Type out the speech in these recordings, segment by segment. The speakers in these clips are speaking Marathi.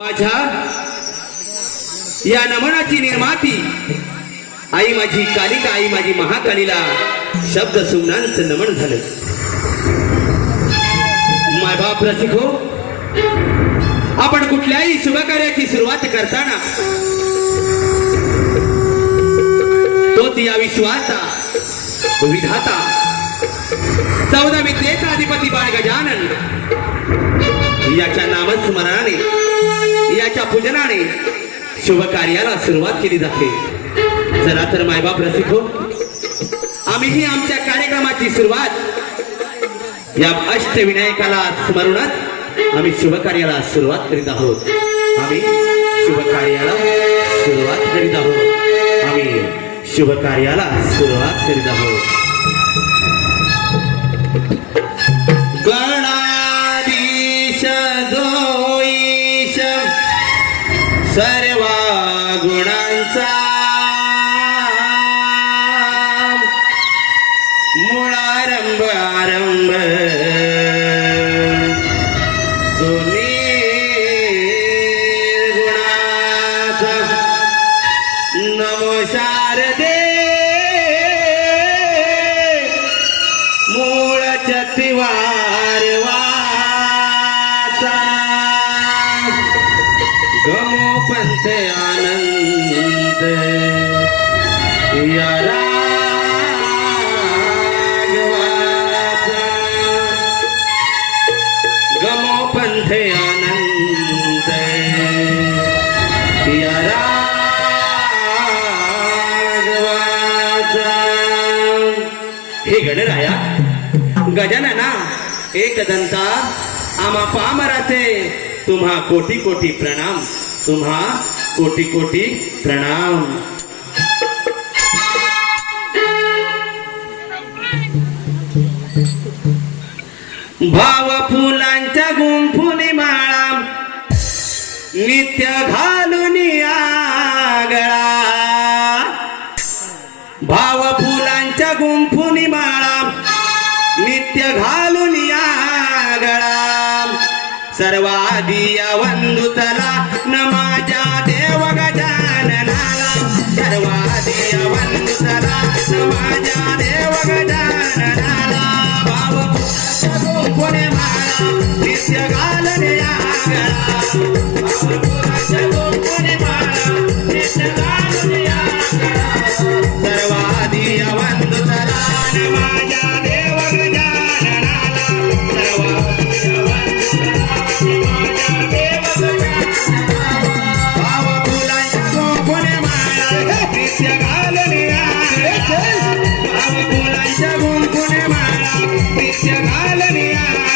माझ्या या नमनाची निर्माती. आई माझी कालिका आई माझी महाकालीला. शब्द सुमनांचं नमन झालं. मायबाप रसिको आपण कुठल्याही शुभकार्याची सुरुवात करताना तोच या विश्वाचा विधाता. चौदा विद्येचा अधिपती बाळ गजानन याच्या नामस्मरणाने याच्या पूजनाने शुभ कार्याला सुरुवात केली जाते. चला तर मायबाप रसिको आम्हीही आमच्या कार्यक्रमाची सुरुवात या अष्टविनायकाला स्मरणात आम्ही शुभ कार्याला सुरुवात करीत आहोत. आम्ही शुभ कार्याला सुरुवात करीत आहोत. आम्ही शुभ कार्याला सुरुवात करीत आहोत. मुळारंभ आरंभ. दोन्ही गुणाचा नमो शारदे. मूळ चतिवार वाचा. गमो पंथ आनंद. या हे गणराया गजानना एक दंता आम्हा पामराचे तुम्हा कोटी कोटी प्रणाम. तुम्हा कोटी कोटी प्रणाम. भाव फुलांच्या गुंफुनी माळा. नित्य घालून Canada.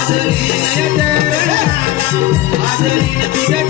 आदरीन चरणाला, आदरीन तुझ्या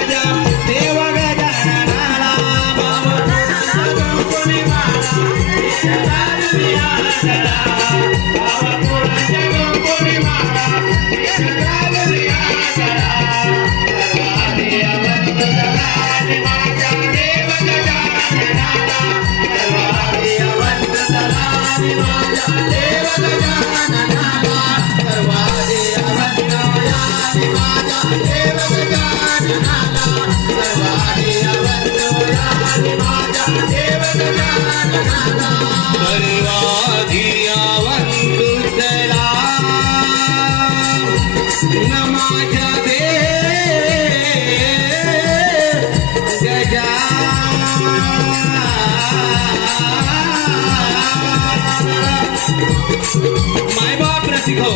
माझ्या देव गजाननाला माय बाप रसिको